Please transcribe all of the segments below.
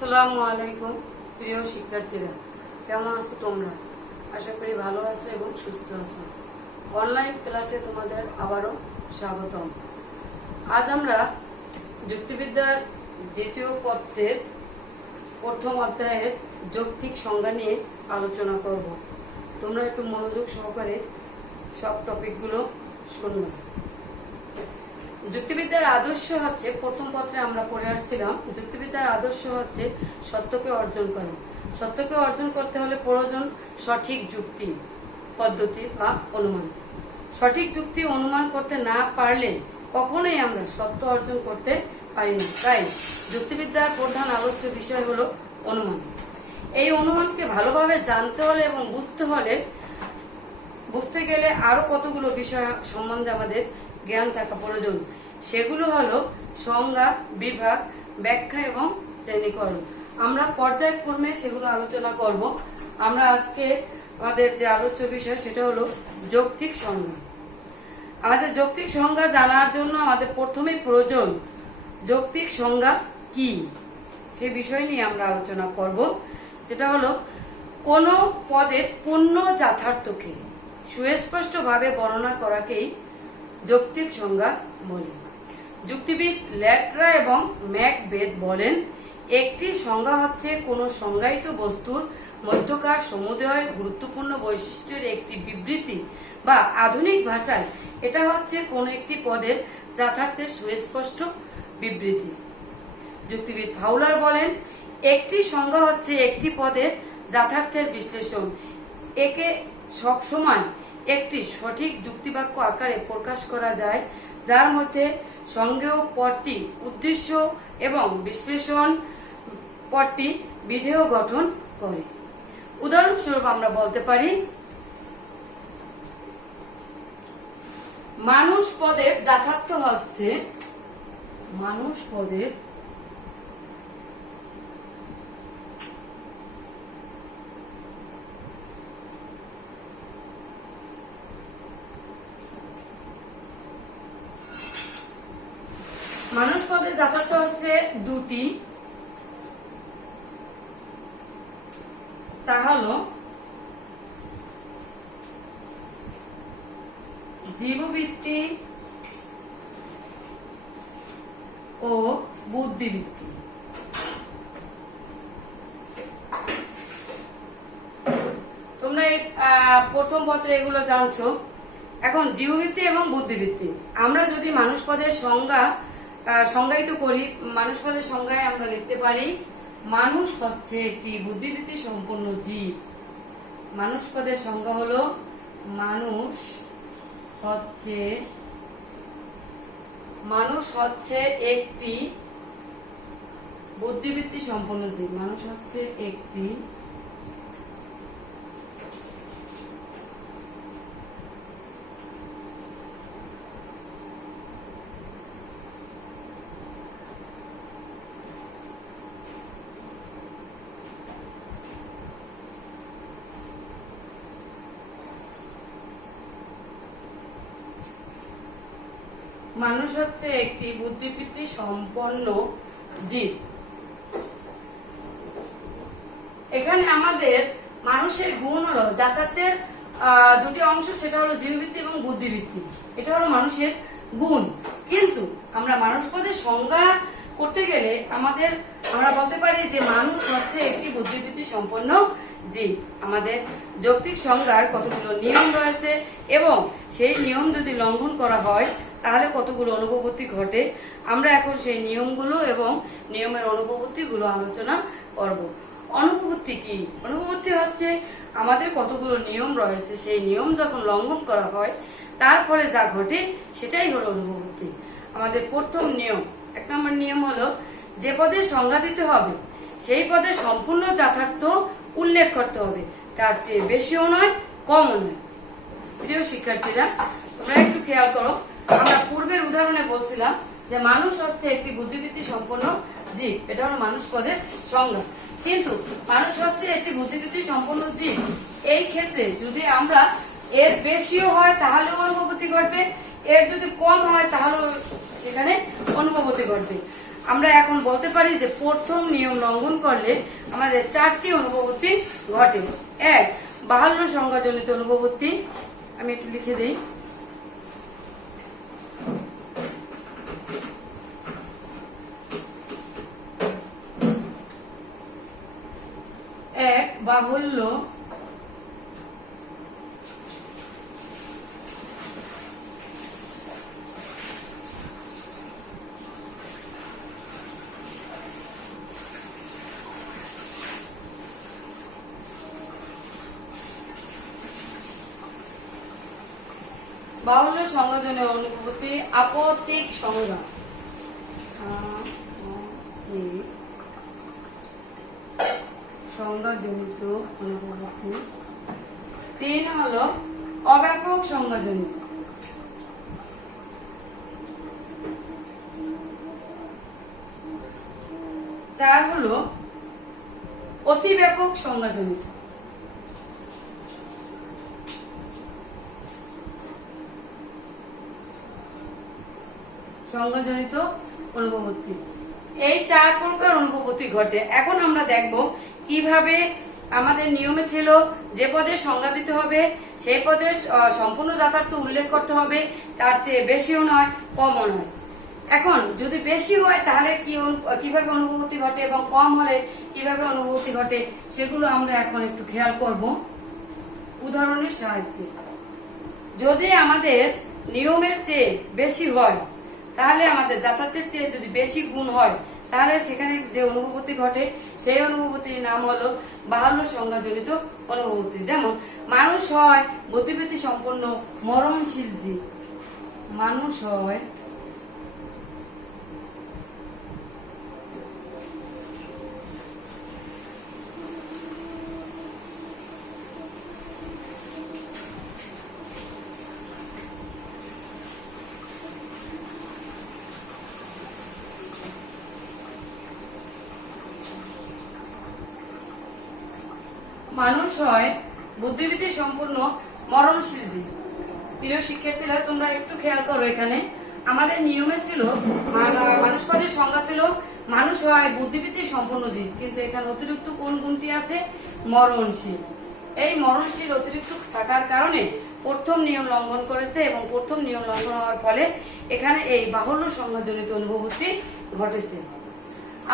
আসসালামু আলাইকুম প্রিয় শিক্ষার্থীরা, কেমন আছো তোমরা? আশা করি ভালো আছো এবং সুস্থ আছো। অনলাইন ক্লাসে তোমাদের আবারও স্বাগতম। আজ আমরা যুক্তিবিদ্যার দ্বিতীয় পত্রের প্রথম অধ্যায়ের যৌক্তিক সংজ্ঞা নিয়ে আলোচনা করব। তোমরা একটু মনোযোগ সহকারে সব টপিকগুলো শুনবে। যুক্তিবিদ্যার আদর্শ হচ্ছে, প্রথম পত্রে আমরা পড়ে আসছিলাম, যুক্তিবিদ্যার আদর্শ হচ্ছে সত্যকে অর্জন করা। সত্যকে অর্জন করতে হলে প্রয়োজন সঠিক যুক্তি পদ্ধতি বা অনুমান। সঠিক যুক্তি অনুমান করতে না পারলে কখনোই আমরা সত্য অর্জন করতে পারি না। তাই যুক্তিবিদ্যার প্রধান আলোচ্য বিষয় হলো অনুমান। এই অনুমানকে ভালোভাবে জানতে হলে এবং বুঝতে গেলে আরো কতগুলো বিষয় সম্বন্ধে আমাদের জ্ঞান থাকা প্রয়োজন। সেগুলো হলো সংজ্ঞা, বিভাগ, ব্যাখ্যা এবং শ্রেণীকরণ। আমরা পর্যায়ক্রমে সেগুলো আলোচনা করব। আমরা আজকে আমাদের যে আলোচ্য বিষয় সেটা হলো যৌক্তিক সংজ্ঞা। আমাদের যৌক্তিক সংজ্ঞা জানার জন্য আমাদের প্রথমেই প্রয়োজন যৌক্তিক সংজ্ঞা কি, সে বিষয় নিয়ে আমরা আলোচনা করব। সেটা হলো কোন পদের পূর্ণ যথার্থকে সুস্পষ্টভাবে বর্ণনা করাকেই যৌক্তিক সংজ্ঞা বলে। যুক্তিবিদ ল্যাট্রা এবং ম্যাকবেথ বলেন, একটি সংজ্ঞা হচ্ছে কোনো সংজ্ঞায়িত বস্তুর মধ্যকার সমুদয় গুরুত্বপূর্ণ বৈশিষ্ট্যের একটি বিবৃতি, বা আধুনিক ভাষায় এটা হচ্ছে কোন একটি পদের যথার্থের সুস্পষ্ট বিবৃতি। যুক্তিবিদ ফাউলার বলেন, একটি সংজ্ঞা হচ্ছে একটি পদের যথার্থের বিশ্লেষণ। একে সবসময় একটি সঠিক যুক্তিবাক্য আকারে প্রকাশ করা যায়, যার মধ্যে সংজ্ঞেয় পদটি উদ্দেশ্য এবং বিশ্লেষণ পদটি বিধেয় গঠন করে। উদাহরণস্বরূপ আমরা বলতে পারি, মানুষ পদের যথার্থ হচ্ছে মানুষ পদের যথার্থ হচ্ছে দুটি, তা হলো জীববৃত্তি ও বুদ্ধিবৃত্তি। তোমরা এই প্রথম পত্রে এগুলো জানছো। এখন জীববৃত্তি এবং বুদ্ধিবৃত্তি, আমরা যদি মানুষ পদের সংজ্ঞায়িত করি, মানুষ পদের সংজ্ঞায় আমরা লিখতে পারি, মানুষ হচ্ছে একটি বুদ্ধিবৃত্তি সম্পন্ন জীব। মানুষ পদের সংজ্ঞা হলো, মানুষ হচ্ছে একটি বুদ্ধিবৃত্তি সম্পন্ন জীব। মানুষ হচ্ছে একটি বুদ্ধিবৃত্তি সম্পন্ন জীব। এখানে আমাদের মানুষের গুণ হলো যথার্থের দুটি অংশ, সেটা হলো জীববৃত্তি এবং বুদ্ধিবৃত্তি। এটা হলো মানুষের গুণ। কিন্তু আমরা মানুষ পদের সংজ্ঞা করতে গেলে আমরা বলতে পারি যে মানুষ হচ্ছে একটি বুদ্ধিবৃত্তি সম্পন্ন জীব। আমাদের যৌক্তিক সংজ্ঞার কতগুলো নিয়ম রয়েছে এবং সেই নিয়ম যদি লঙ্ঘন করা হয় তাহলে কতগুলো অনুপপত্তি ঘটে। আমরা এখন সেই নিয়মগুলো এবং নিয়মের অনুপপত্তিগুলো আলোচনা করব। অনুপপত্তি কি? অনুপপত্তি হচ্ছে আমাদের কতগুলো নিয়ম রয়েছে, সেই নিয়ম যখন লঙ্ঘন করা হয় তার ফলে যা ঘটে সেটাই হলো অনুপপত্তি। আমাদের প্রথম নিয়ম, 1 নম্বর নিয়ম হলো, যে পদের সংজ্ঞা দিতে হবে সেই পদের সম্পূর্ণ যথার্থ উল্লেখ করতে হবে, তার চেয়ে বেশিও নয় কমও নয়। প্রিয় শিক্ষার্থীরা, তোমরা একটু খেয়াল করো, আমরা পূর্বের উদাহরণে বলছিলাম যে মানুষ হচ্ছে একটি বুদ্ধিবৃত্তি সম্পন্ন জীব। এটা হলো মানুষ পদের সংজ্ঞা। কিন্তু মানুষ হচ্ছে একটি বুদ্ধিবৃত্তি সম্পন্ন জীব, এই ক্ষেত্রে যদি আমরা এর বেশিও হয় তাহলেও অনুপপত্তি ঘটবে, এর যদি কম হয় তাহলেও সেখানে অনুপপত্তি ঘটবে। আমরা এখন বলতে পারি যে প্রথম নিয়ম লঙ্ঘন করলে আমাদের 4টি অনুভূতি ঘটে। 1, বাহুল্য সংজ্ঞাজনিত অনুভূতি। আমি একটু লিখে দিই। 1, বাহুল্য সংজ্ঞাজনিত অনুভূতি। আপত্তিক সংজ্ঞা। সংজ্ঞাজনিত অনুভূতি। 3 হলো অব্যাপক সংজ্ঞাজনিত। 4 হলো অতিব্যাপক সংজ্ঞাজনিত। সংজ্ঞাজনিত অনুভূতি। এই 4 প্রকার অনুভূতি ঘটে। এখন আমরা দেখব কিভাবে আমাদের নিয়মে ছিল যে পদের সংজ্ঞা দিতে হবে সেই পদের সম্পূর্ণ যথার্থ উল্লেখ করতে হবে, তার চেয়ে বেশিও নয় কমও নয়। এখন যদি বেশি হয় তাহলে কিভাবে অনুভূতি ঘটে এবং কম হলে কিভাবে অনুভূতি ঘটে সেগুলো আমরা এখন একটু খেয়াল করব উদাহরণের সাহায্যে। যদি আমাদের নিয়মের চেয়ে বেশি হয় তাহলে আমাদের যথার্থের চেয়ে যদি বেশি গুণ হয় তাহলে সেখানে যে অনুভূতি ঘটে সেই অনুভূতির নাম হলো বাহুল্য সংজ্ঞাজনিত অনুভূতি। যেমন মানুষ হয় বুদ্ধিবৃত্তি সম্পন্ন মরণশীল জীব। মানুষ হয় বুদ্ধিবৃত্তি সম্পূর্ণ মরণশীল জীব। প্রিয় শিক্ষার্থীরা, তোমরা একটু খেয়াল করো, এখানে আমাদের নিয়মে ছিল মানুষ পদের সংজ্ঞা ছিল মানুষ হয় বুদ্ধিবৃত্তি সম্পূর্ণ জীব, কিন্তু এখানে অতিরিক্ত কোন গুণটি আছে? মরণশীল। এই মরণশীল অতিরিক্ত থাকার কারণে প্রথম নিয়ম লঙ্ঘন করেছে এবং প্রথম নিয়ম লঙ্ঘন হওয়ার ফলে এখানে এই বাহুল্য সংজ্ঞাজনিত অনুভূতি ঘটেছে।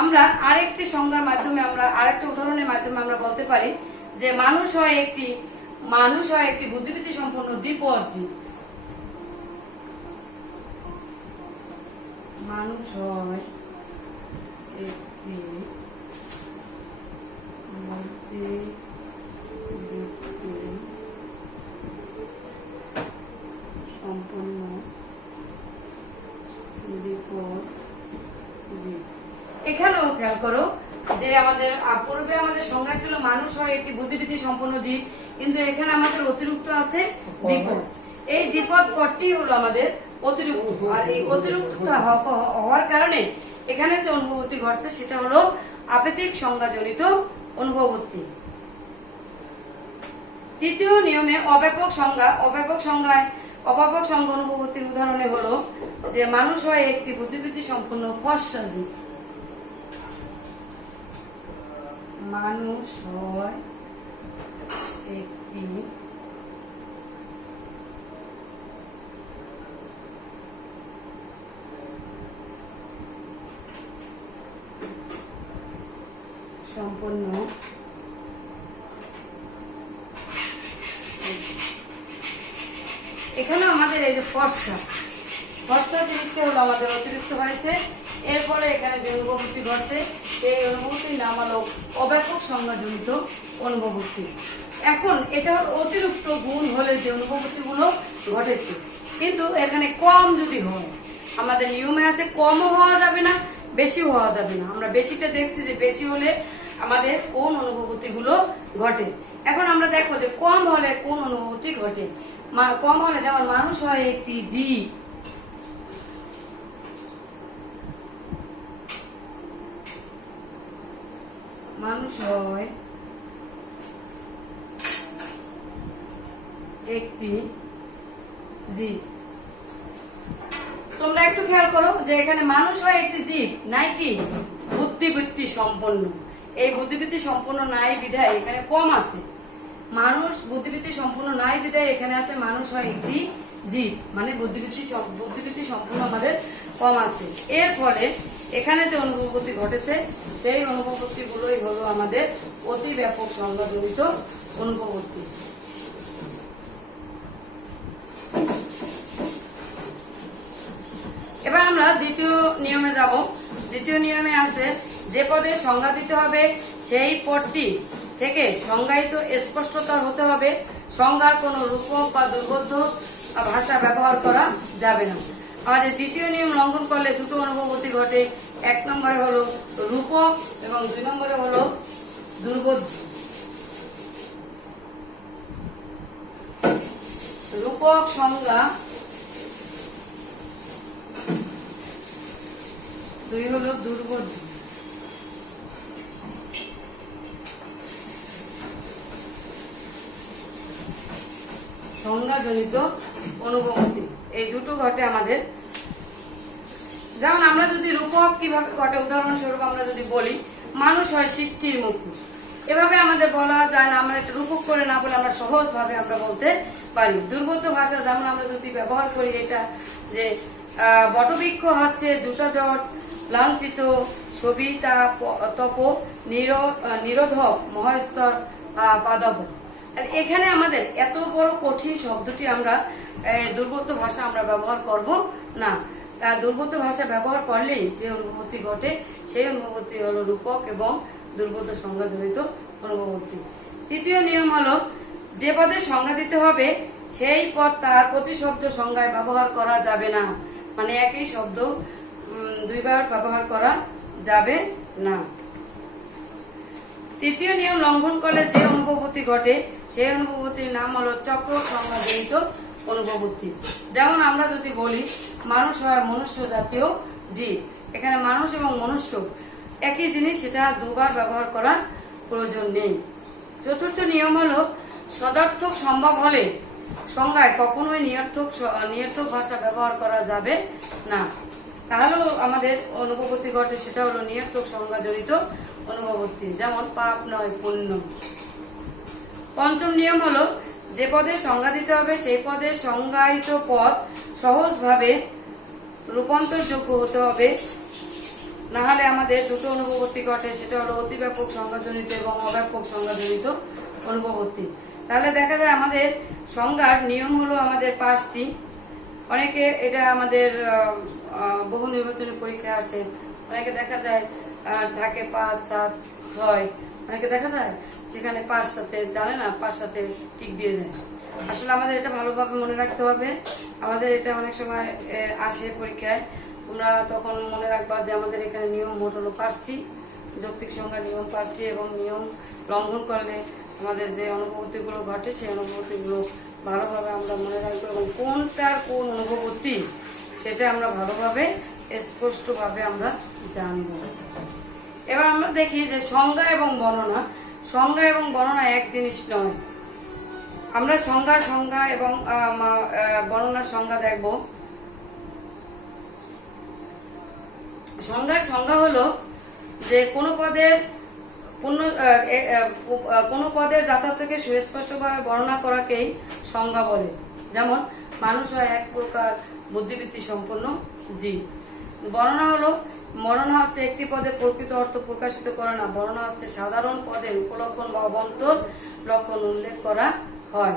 আমরা আরেকটি সংজ্ঞার মাধ্যমে আরেকটি উদাহরণের মাধ্যমে আমরা বলতে পারি যে মানুষ হয় একটি বুদ্ধিবৃত্তি সম্পন্ন দ্বিপদ জীব। মানুষ হয় একটি বুদ্ধিবৃত্তি সম্পন্ন দ্বিপদ জীব। এখানেও খেয়াল করো যে আমাদের পূর্বে আমাদের সংজ্ঞা ছিল মানুষ হয় একটি বুদ্ধিবৃত্তি সম্পন্ন জীব, কিন্তু এখানে আমাদের অতিরিক্ত আছে দ্বিপদ। এই দ্বিপদ পদটি হলো আমাদের অতিরিক্ত, আর এই অতিরিক্ত হওয়ার কারণে এখানে যে অনুভূতি ঘটছে সেটা হলো আপেক্ষিক সংজ্ঞাজনিত অনুভূতি। তৃতীয় নিয়মে অব্যাপক সংজ্ঞা অনুভূতির উদাহরণে হলো যে মানুষ হয় একটি বুদ্ধিবৃত্তি সম্পন্ন ফর্সা জীব। মানুষ হয় একটি সম্পূর্ণ এখানে আমাদের এই যে ফর্সা জিনিসটা হলো আমাদের অতিরিক্ত হয়েছে, এরপরে এখানে যে অনুভূতি ঘটছে সেই অনুভূতির নাম হলো অব্যাপক সংজ্ঞাজনিত অনুভূতি। এখন এটা অতিরিক্ত গুণ হলে যে অনুভূতি গুলো ঘটেছে, কিন্তু এখানে কম যদি হয়, আমাদের নিয়মে আছে কমও হওয়া যাবে না বেশিও হওয়া যাবে না। আমরা বেশিটা দেখছি যে বেশি হলে আমাদের কোন অনুভূতি গুলো ঘটে। এখন আমরা দেখবো যে কম হলে কোন অনুভূতি ঘটে। কম হলে যেমন মানুষ হয় একটি জীব। মানুষ হয় একটি জীব। তোমরা একটু খেয়াল করো যে এখানে মানুষ হয় একটি জীব নাই কি বুদ্ধিবৃত্তি সম্পন্ন। এই বুদ্ধিবৃত্তি সম্পন্ন নাই বিধায় এখানে কম আছে। মানুষ বুদ্ধিবৃত্তি সম্পন্ন নাই বিধায় এখানে আছে মানুষ হয় একটি জীব, মানে বুদ্ধিবৃত্তি সম্পূর্ণ আমাদের কম আছে। এর ফলে এখানে যে অনুভূতি ঘটেছে সেই অনুভূতি গুলোই হলো আমাদের অতি ব্যাপক সংজ্ঞাজনিত অনুভূতি। এবার আমরা দ্বিতীয় নিয়মে যাব। দ্বিতীয় নিয়মে আছে যে পদে সংজ্ঞা দিতে হবে সেই পদটি থেকে সংজ্ঞায়িত স্পষ্টতর হতে হবে। সংজ্ঞার কোনো রূপক বা দুর্বোধ্য ভাষা ব্যবহার করা যাবে না। আমাদের দ্বিতীয় নিয়ম লঙ্ঘন করলে দুটো অনুভূতি ঘটে। এক নম্বরে হলো রূপক এবং দুই নম্বরে হলো দুর্বোধ্য। রূপক সংজ্ঞা, দুই হলো দুর্বোধ্য। সংজ্ঞাজনিত অনুভূতি এই দুটো ঘটে আমাদের। যেমন আমরা যদি রূপক কিভাবে ঘটে, উদাহরণস্বরূপ আমরা যদি বলি মানুষ হয় সৃষ্টির মুকুট, এভাবে আমাদের বলা যায় না। আমরা একটা রূপক করে না বলে আমরা সহজ ভাবে আমরা বলতে পারি। দুর্বোধ্য ভাষা যেমন আমরা যদি ব্যবহার করি এটা যে বটবৃক্ষ হচ্ছে জুটা জট লাঞ্ছিত সবিতা তপ নিরোধক মহাস্তর পাদব। এখানে আমাদের এত বড় কঠিন শব্দটি আমরা দুর্বোধ্য ভাষা আমরা ব্যবহার করব না। দুর্বোধ্য ভাষা ব্যবহার করলেই যে অনুভূতি ঘটে সেই অনুভূতি হলো রূপক এবং দুর্বোধ্য সংজ্ঞাজনিত অনুভূতি। তৃতীয় নিয়ম হলো যে পদে সংজ্ঞা দিতে হবে সেই পদ তার প্রতিশব্দ সংজ্ঞায় ব্যবহার করা যাবে না, মানে একই শব্দ দুইবার ব্যবহার করা যাবে না। তৃতীয় নিয়ম লঙ্ঘন করলে যে অনুভূতি ঘটে সেই অনুভূতির নাম হলো চক্র সংজ্ঞাজনিত অনুভূতি। যেমন আমরা যদি বলি মানুষ হয় মনুষ্য জাতীয় জীব, এখানে মানুষ এবং মনুষ্য একই জিনিস, সেটা দুবার ব্যবহার করা প্রয়োজন নেই। চতুর্থ নিয়ম হলো সদর্থক সম্ভব হলে সংজ্ঞায় কখনোই নিরর্থক ভাষা ব্যবহার করা যাবে না। তাহলেও আমাদের অনুভূতি ঘটে, সেটা হলো নিরর্থক সংজ্ঞাজনিত অনুভূতি, যেমন পাপ নয় পুণ্য। পঞ্চম নিয়ম হলো যে পদে সংজ্ঞা দিতে হবে সেই পদের সংজ্ঞায়িত পদ সহজভাবে রূপান্তরযোগ্য হতে হবে, না হলে আমাদের দুটো অনুভূতি ঘটে, সেটা হলো অতিব্যাপক সংজ্ঞাজনিত এবং অব্যাপক সংজ্ঞাজনিত অনুভূতি। তাহলে দেখা যায় আমাদের সংজ্ঞার নিয়ম হলো আমাদের 5টি। অনেকে এটা আমাদের বহু নির্বাচনী পরীক্ষায় আসে, অনেকে দেখা যায় থাকে 5, 7, 6, অনেকে দেখা যায় সেখানে 5 সাথে জানে না, 5 সাথে টিক দিয়ে দেয়। আসলে আমাদের এটা ভালোভাবে মনে রাখতে হবে। আমাদের এটা অনেক সময় আসে পরীক্ষায়, তোমরা তখন মনে রাখবা যে আমাদের এখানে নিয়ম মোট হলো 5টি, যৌক্তিক সংখ্যার নিয়ম 5টি, এবং নিয়ম লঙ্ঘন করলে আমাদের যে অনুভূতিগুলো ঘটে সেই অনুভূতিগুলো ভালোভাবে আমরা মনে রাখবো, এবং কোনটার কোন অনুভূতি সেটা আমরা ভালোভাবে স্পষ্টভাবে আমরা জানবো। এবার আমরা দেখি যে সংজ্ঞা এবং বর্ণনা এক জিনিস নয়। আমরা সংজ্ঞা এবং বর্ণনার সংজ্ঞা দেখব। সংজ্ঞা হলো যে কোনো পদের যথার্থকে সুস্পষ্টভাবে বর্ণনা করাকেই সংজ্ঞা বলে। যেমন মানুষ হয় এক প্রকার বুদ্ধিবৃত্তি সম্পন্ন জীব। বর্ণনা হচ্ছে একটি পদের প্রকৃত অর্থ প্রকাশিত করে না, বর্ণনা হচ্ছে সাধারণ পদের উপলক্ষণ বা অবন্তর লক্ষণ উল্লেখ করা হয়।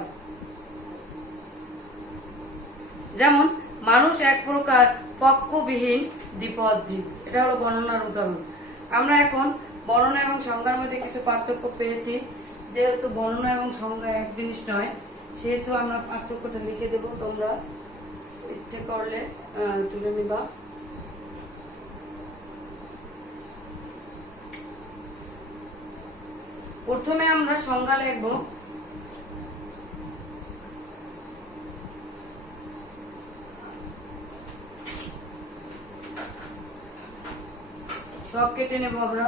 যেমন মানুষ এক প্রকার পক্ষবিহীন দ্বিপদ জীব, এটা হলো বর্ণনার উদাহরণ। আমরা এখন বর্ণনা এবং সংজ্ঞার মধ্যে কিছু পার্থক্য পেয়েছি। যেহেতু বর্ণনা এবং সংজ্ঞা এক জিনিস নয়, সেহেতু আমরা পার্থক্যটা লিখে দেব, তোমরা ইচ্ছে করলে তুলে নিবা। প্রথমে আমরা সংজ্ঞা লিখব। সব কেটে নেব আমরা।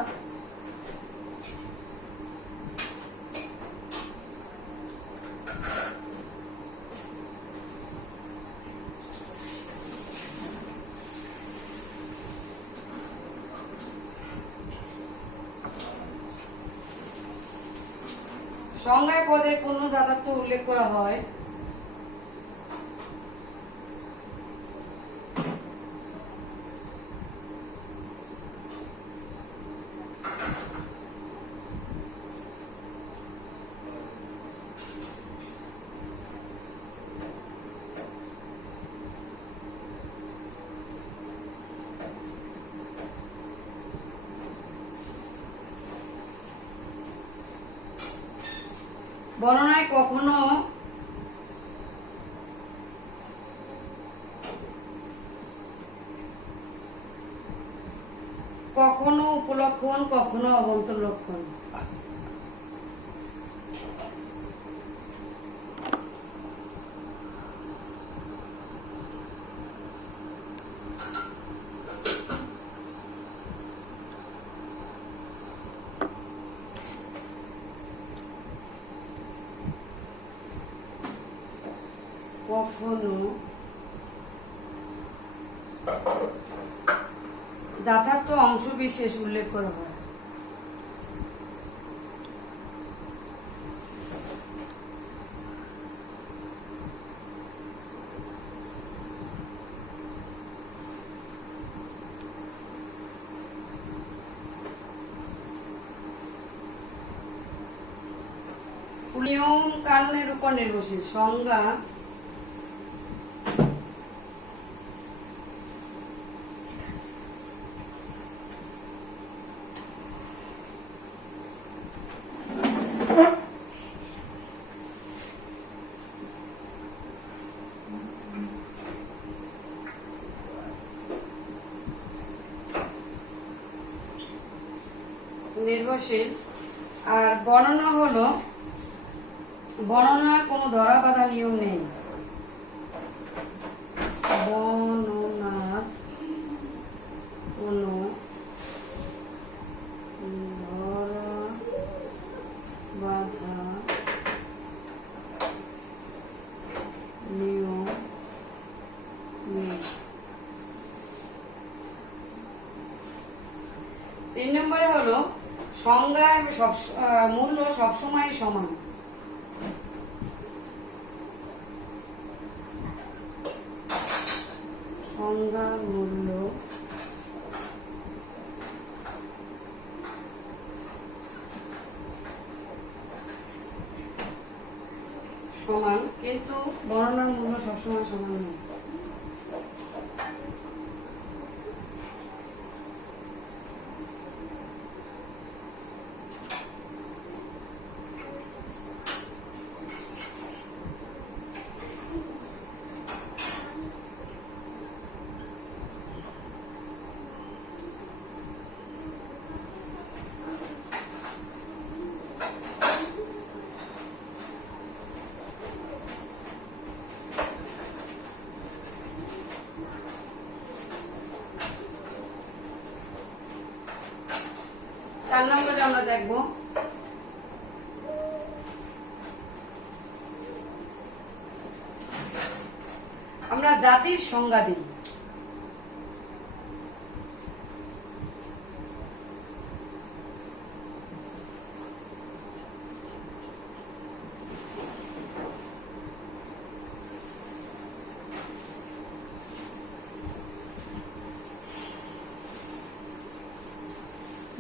সংজ্ঞায় পদের পূর্ণ যথার্থ উল্লেখ করা হয় বর্ণনায় কখনো কখনো উপলক্ষণ কখনো অবন্তর লক্ষণ। কখনো যথার্থ অংশ বিশেষ উল্লেখ করা হয়। নিয়ম কানুনের উপর নির্ভরশীল। সংজ্ঞা নির্ভরশীল। আর বর্ণনা হলো বর্ণনা কোনো ধরা বাঁধা নিয়ম নেই। বর্ণনার কোনো ধরা বাঁধা নিয়ম নেই। 3 নম্বরে হলো সংজ্ঞায় মূল্য সবসময় সমান। সংজ্ঞা মূল্য সমান, কিন্তু বর্ণনার মূল্য সবসময় সমান নয়। চার নম্বরে আমরা দেখব আমরা জাতির সংজ্ঞা দিই।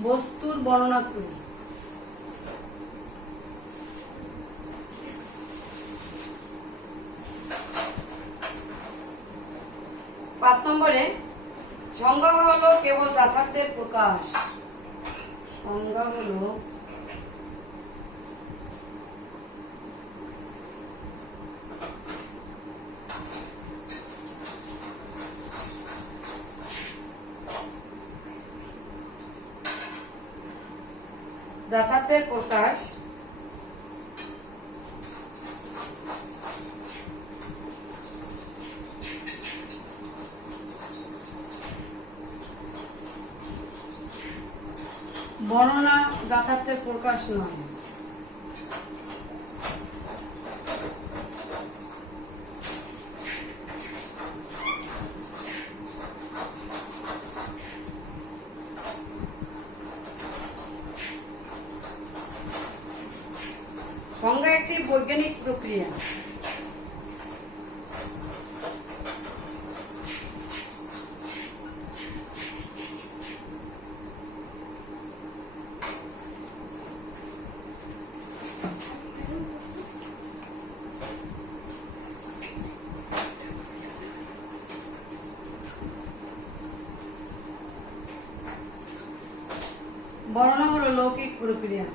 বস্তুর বর্ণনা করি। পাঁচ নম্বরে সংজ্ঞা হলো কেবল যথার্থের প্রকাশ। সংজ্ঞা হলো যথার্থের প্রকাশ। বর্ণনা যথার্থের প্রকাশ নয়। বৈজ্ঞানিক প্রক্রিয়া। বর্ণনা হলো লৌকিক প্রক্রিয়া।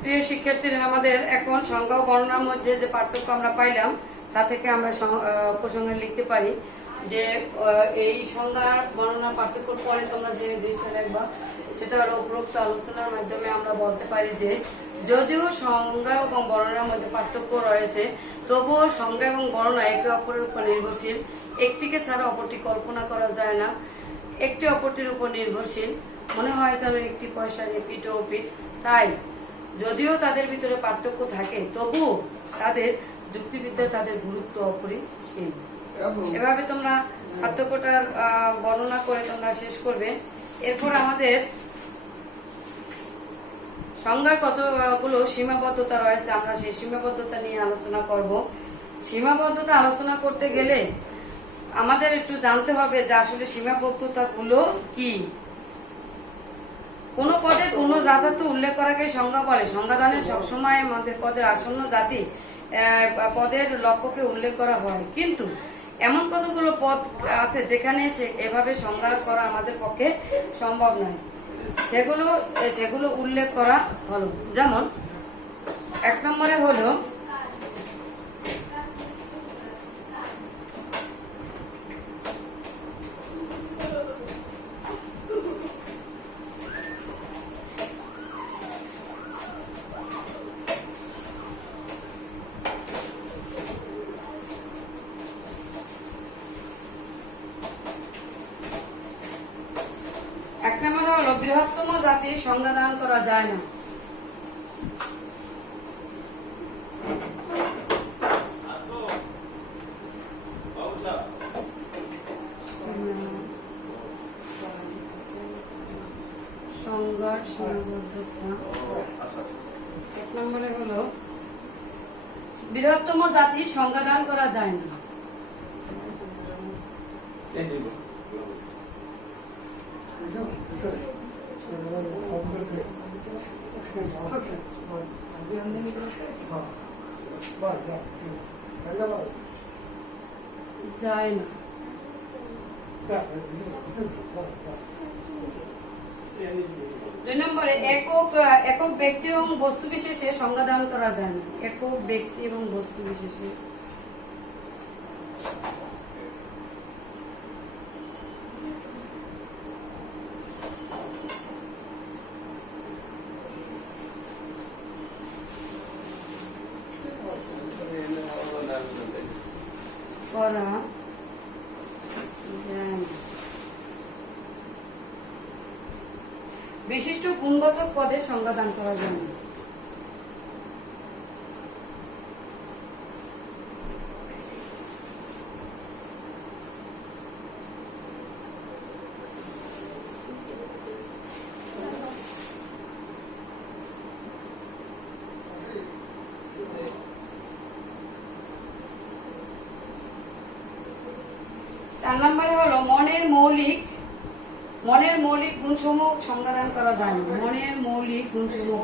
প্রিয় শিক্ষার্থীরা, আমাদের এখন সংখ্যা ও বর্ণনার মধ্যে যে পার্থক্য আমরা পাইলাম তা থেকে আমরা উপসংহার লিখতে পারি যে এই সংজ্ঞার বর্ণনার পার্থক্যর পরে তোমরা যে জিনিসটা লিখবা সেটা হলো উপরোক্ত আলোচনার মাধ্যমে আমরা বলতে পারি যে যদিও সংজ্ঞা এবং বর্ণনার মধ্যে পার্থক্য রয়েছে, তবুও সংজ্ঞা এবং বর্ণনা একে অপরের উপর নির্ভরশীল। একটিকে ছাড়া অপরটি কল্পনা করা যায় না। একটি অপরটির উপর নির্ভরশীল। মনে হয় যেন একটি পয়সার এপিঠ ও ওপিঠ। তাই যদিও তাদের ভিতরে পার্থক্য থাকে, তবু তাদের যুক্তিবিদ্যা তাদের গুরুত্ব অপরিসীম। এভাবে তোমরা পার্থক্যটার বর্ণনা করে তোমরা শেষ করবে। এরপর আমাদের সংজ্ঞার কতগুলো সীমাবদ্ধতা রয়েছে, আমরা সেই সীমাবদ্ধতা নিয়ে আলোচনা করব। সীমাবদ্ধতা আলোচনা করতে গেলে আমাদের একটু জানতে হবে যে আসলে সীমাবদ্ধতা গুলো কি। কোন পদের পূর্ণ যথার্থ উল্লেখ করাকে সংজ্ঞা বলে। সংজ্ঞাদানে সবসময় আমাদের পদের আসন্ন জাতি পদের লক্ষ্যকে উল্লেখ করা হয়, কিন্তু এমন কতগুলো পদ আছে যেখানে এভাবে সংজ্ঞা করা আমাদের পক্ষে সম্ভব নয়। সেগুলো উল্লেখ করা হলো। যেমন 1 নম্বরে হলো বৃহত্তম জাতির সংজ্ঞা দান করা যায় না। সংজ্ঞার সীমাবদ্ধতা। 1 নম্বরে হলো বৃহত্তম জাতির সংজ্ঞা দান করা যায় না। যায় না। 2 নম্বরে একক ব্যক্তি এবং বস্তু বিশেষে সংজ্ঞা দান করা যায় না। একক ব্যক্তি এবং বস্তু বিশেষে। বিশিষ্ট গুণবাচক পদের সংজ্ঞা দান করা যায় না। চার নম্বরে হলো মনের মৌলিক গুণসমূহ সংজ্ঞাদান করা যায় না। মনের মৌলিক গুণসমূহ।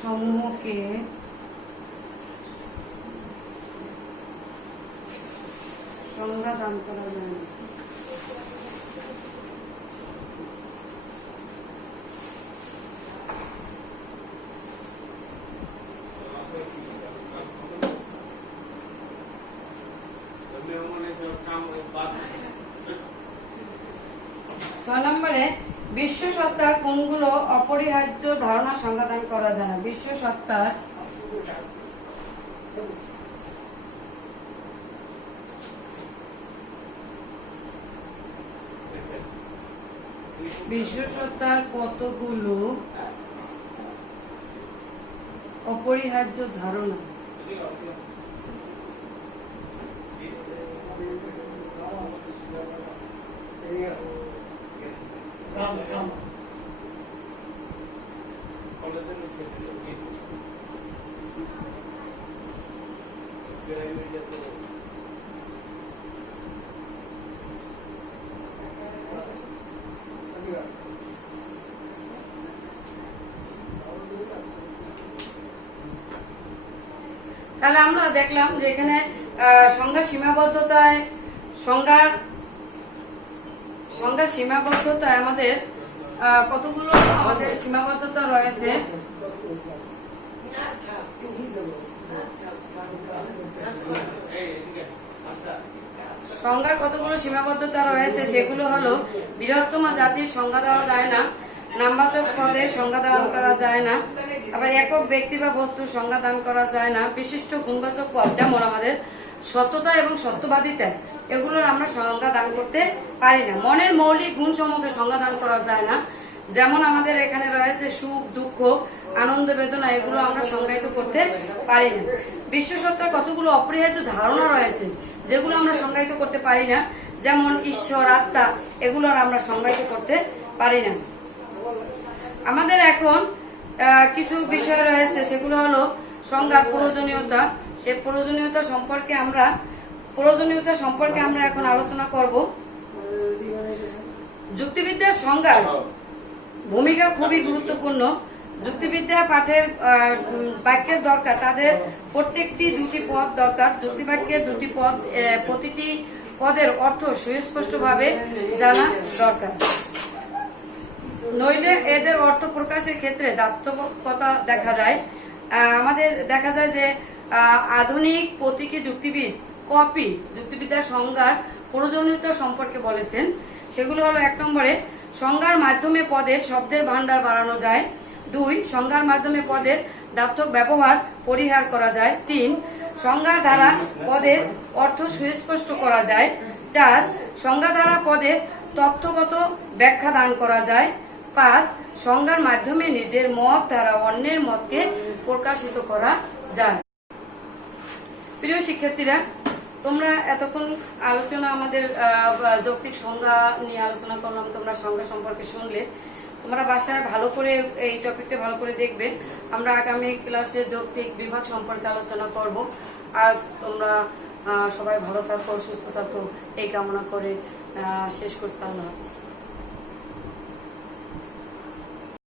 সমূহকে সংজ্ঞাদান করা যায় না। 6 নম্বরে বিশ্ব সত্তার কোনগুলো অপরিহার্য ধারণা সংজ্ঞাদান করা যায় না। বিশ্ব সত্তার বিশ্বসত্তার কতগুলো অপরিহার্য ধারণা? তাহলে আমরা দেখলাম যে এখানে সংজ্ঞার সীমাবদ্ধতায় আমাদের কতগুলো আমাদের সীমাবদ্ধতা রয়েছে। সংজ্ঞার কতগুলো সীমাবদ্ধতা রয়েছে সেগুলো হলো বৃহত্তম জাতির সংজ্ঞা দেওয়া যায় না, নামবাচক পদের সংজ্ঞা দান করা যায় না, আবার একক ব্যক্তি বা বস্তুর সংজ্ঞা দান করা যায় না, বিশিষ্ট গুণবাচক পদ যেমন আমাদের সত্যতা এবং সত্যবাদিতা এগুলোর আমরা সংজ্ঞা দান করতে পারি না। মনের মৌলিক গুণ সমূহকে সংজ্ঞা দান করা যায় না, যেমন আমাদের এখানে রয়েছে সুখ, দুঃখ, আনন্দ, বেদনা, এগুলো আমরা সংজ্ঞায়িত করতে পারি না। বিশ্বসত্তার কতগুলো অপরিহার্য ধারণা রয়েছে যেগুলো আমরা সংজ্ঞায়িত করতে পারি না, যেমন ঈশ্বর, আত্মা, এগুলোর আমরা সংজ্ঞায়িত করতে পারি না। আমাদের এখন কিছু বিষয় রয়েছে, সেগুলো হলো সংজ্ঞার প্রয়োজনীয়তা। সে প্রয়োজনীয়তা সম্পর্কে আমরা এখন আলোচনা করব। যুক্তিবিদ্যার সংজ্ঞার ভূমিকা খুবই গুরুত্বপূর্ণ। যুক্তিবিদ্যা পাঠের বাক্যের দরকার, তাদের প্রত্যেকটি দুটি পদ দরকার। যুক্তিবাক্যের দুটি পদ, প্রতিটি পদের অর্থ সুস্পষ্টভাবে জানা দরকার, নইলে এদের অর্থ প্রকাশের ক্ষেত্রে দার্থকতা দেখা যায়। আমাদের দেখা যায় যে আধুনিক প্রতীকী যুক্তিবিদ কপি যুক্তিবিদ্যার সংজ্ঞার প্রয়োজনীয়তা সম্পর্কে বলেছেন। সেগুলো হলো: 1 নম্বরে সংজ্ঞার মাধ্যমে পদের শব্দের ভান্ডার বাড়ানো যায়। 2, সংজ্ঞার মাধ্যমে পদের দার্থক ব্যবহার পরিহার করা যায়। 3, সংজ্ঞা দ্বারা পদের অর্থ সুস্পষ্ট করা যায়। 4, সংজ্ঞা দ্বারা পদের তথ্যগত ব্যাখ্যা দান করা যায়। 5, সংজ্ঞার মাধ্যমে নিজের মত দ্বারা অন্যের মতকে প্রকাশিত করা যায়। প্রিয় শিক্ষার্থীরা, তোমরা এতক্ষণ আলোচনা আমাদের যৌক্তিক সংজ্ঞা নিয়ে আলোচনা করলাম, তোমরা সংজ্ঞা সম্পর্কে শুনলে। তোমরা বাসায় ভালো করে এই টপিকটা ভালো করে দেখবে। আমরা আগামী ক্লাসে যৌক্তিক বিভাগ সম্পর্কে আলোচনা করব। আজ তোমরা সবাই ভালো থাকো, সুস্থ থাকো, এই কামনা করে শেষ করছি। আল্লাহ হাফিজ।